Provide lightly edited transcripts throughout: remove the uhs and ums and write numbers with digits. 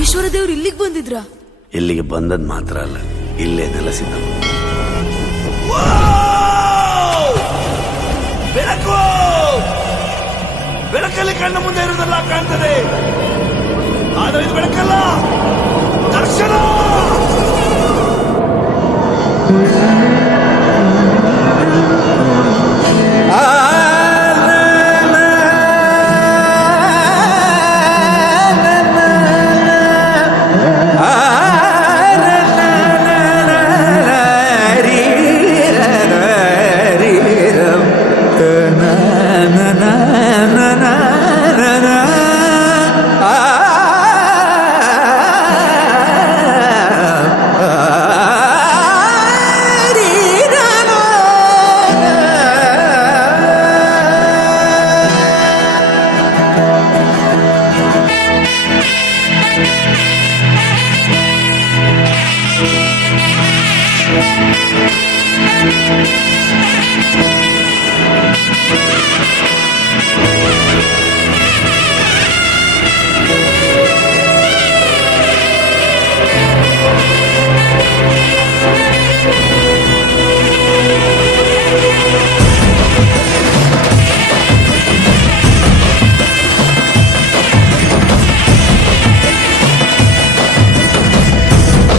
ಈಶ್ವರ ದೇವ್ರು ಇಲ್ಲಿಗೆ ಬಂದಿದ್ರ? ಇಲ್ಲಿಗೆ ಬಂದದ್ ಮಾತ್ರ ಅಲ್ಲ, ಇಲ್ಲೇ ನೆಲೆಸಿದ್ದ. ಬೆಳಕು ಬೆಳಕಲ್ಲಿ ಕಣ್ಣ ಮುಂದೆ ಇರುವುದೆಲ್ಲ ಕಾಣ್ತದೆ, ಆದರೆ ಇದು ಬೆಳಕಲ್ಲ, ದರ್ಶನ.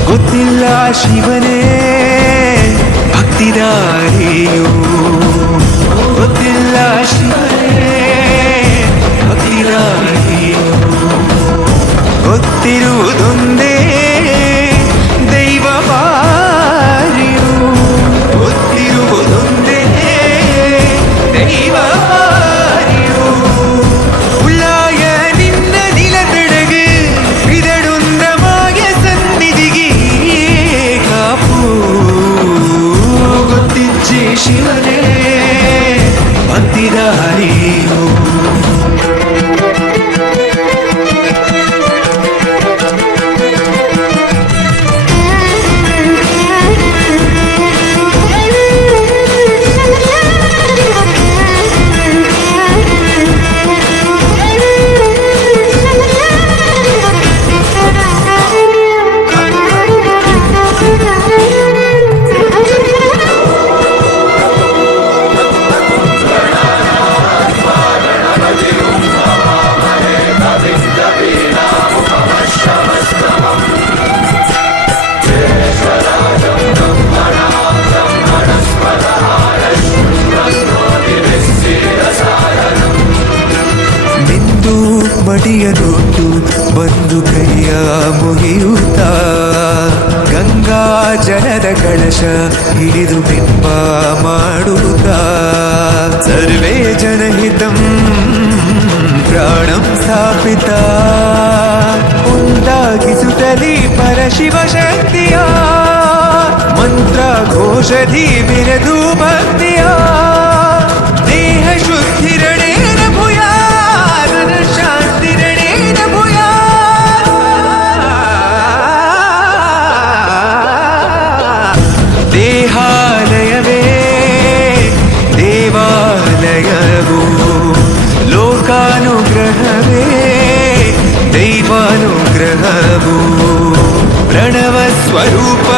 ಗೊತ್ತಿಲ್ಲ ಶಿವನೇ ಭಕ್ತಿದಾರಿಯು, ಗೊತ್ತಿಲ್ಲ ಶಿವನೇ ಭಕ್ತಿದಾರಿಯು, ಗೊತ್ತಿರುವುದೊಂದೇ ದೈವವಾರಿಯು, ಗೊತ್ತಿರುವುದೊಂದೇ ದೈವವಾರಿಯು. ಉಳ್ಳಾಯ ನಿನ್ನ ನಿಲದೆಡೆಗೆ ಬಿದಡುಂದ ಮಾಯ ಸನ್ನಿಧಿಗೆ ಕಾಪು, ಗೊತ್ತಿಜ್ಜೆ ಶಿವನೇ ಭಕ್ತಿದಾರಿಯು. ಮಡಿಯದೊಟ್ಟು ಬಂದು ಕೈಯ ಮುಗಿಯುತ್ತ ಗಂಗಾ ಜಲದ ಕಳಶ ಹಿಡಿದು ಬಿಂಬ ಮಾಡುತ್ತ ಸರ್ವೇ ಜನಹಿತಂ ಪ್ರಾಣಂ ಸ್ಥಾಪಿತ ಉಂಟಾಗಿಸುತ್ತಲಿ ಪರಶಿವ ಶಕ್ತಿಯ ಮಂತ್ರ ಘೋಷಧಿ ಬಿರದು ಭಕ್ತಿಯ ದೇಹ ಶುದ್ಧಿರಣೇನ ಭೂಯಾ ಶಾಂತಿರಣೇನ ಭೂಯಾ. ದೇಹಾಲಯವೇ ದೇವಾಲಯವು, ಲೋಕಾನುಗ್ರಹವೇ ದೈವಾನುಗ್ರಹವು, ಪ್ರಣವ ಸ್ವರೂಪ